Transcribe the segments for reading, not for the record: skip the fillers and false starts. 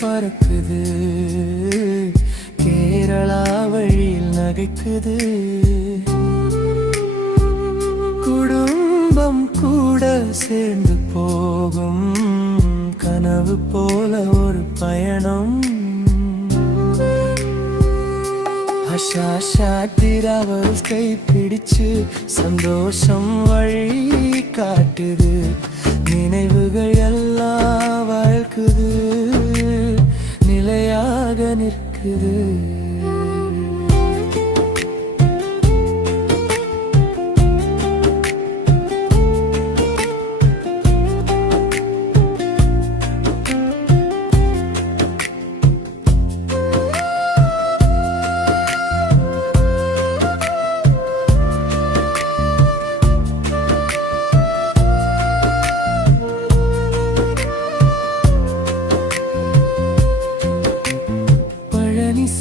பறக்குது, கேரளா வழியில் நகைக்குது. குடும்பம் கூட சேர்ந்து போகும் கனவு போல ஒரு பயணம். டிராவல்ஸ் கை பிடிச்சு சந்தோஷம் வழி காட்டுது. நினைவுகள் எல்லாம் வாழ்க்குது, நிலையாக நிற்குது.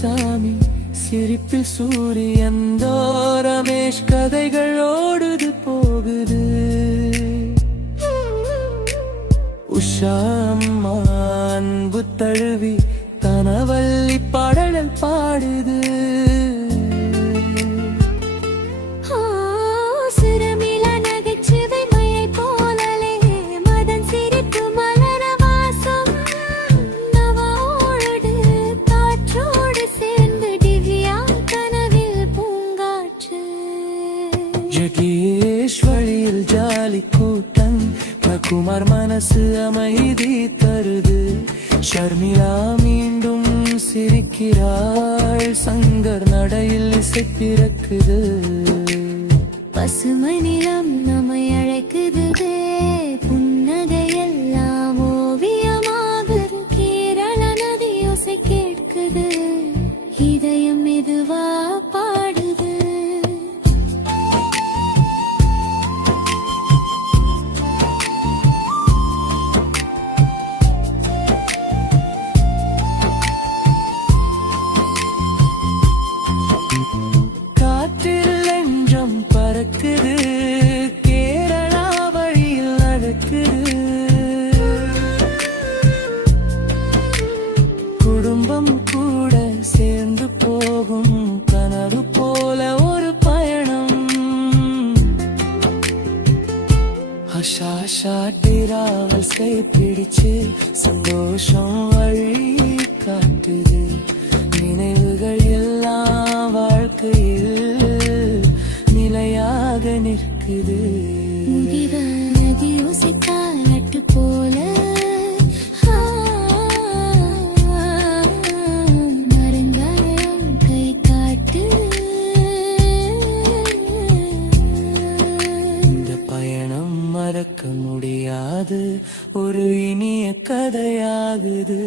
சாமி சிரிப்பில் சூரியன் ரமேஷ் கதைகள் ஓடுது போகுது. உஷா அம்மா அன்பு தழுவி தனவல்லி பாடல் பாடுது. ஜகேஷ்வழியில் ஜாலி கூட்டம், குமார் மனசு அமைதி தருது. ஷர்மிளா மீண்டும் சிரிக்கிறாள், சங்கர் நடையில் இசை பிறக்குது. பசுமை நிலம் நம்மை அழைக்குது, புன்னகையெல்லாம் ஓவியமாகுது. கேரள நதி யோசை கேட்குது, இதயம் மெதுவா பாடுது. பறக்குது, கேரளா வழியில் நடக்குது. குடும்பம் கூட சேர்ந்து போகும் கனவு போல ஒரு பயணம். டிராவல்ஸ் கை பிடிச்சு சந்தோஷம் வழி காட்டுது. நினைவுகள் எல்லாம் வாழ்க்கையில் நிலையாக நிற்குது. நதி யோசிக்காட்டு போல மரங்காயம் கை காட்டு. இந்த பயணம் மறக்க முடியாது, ஒரு இனிய கதையாகுது.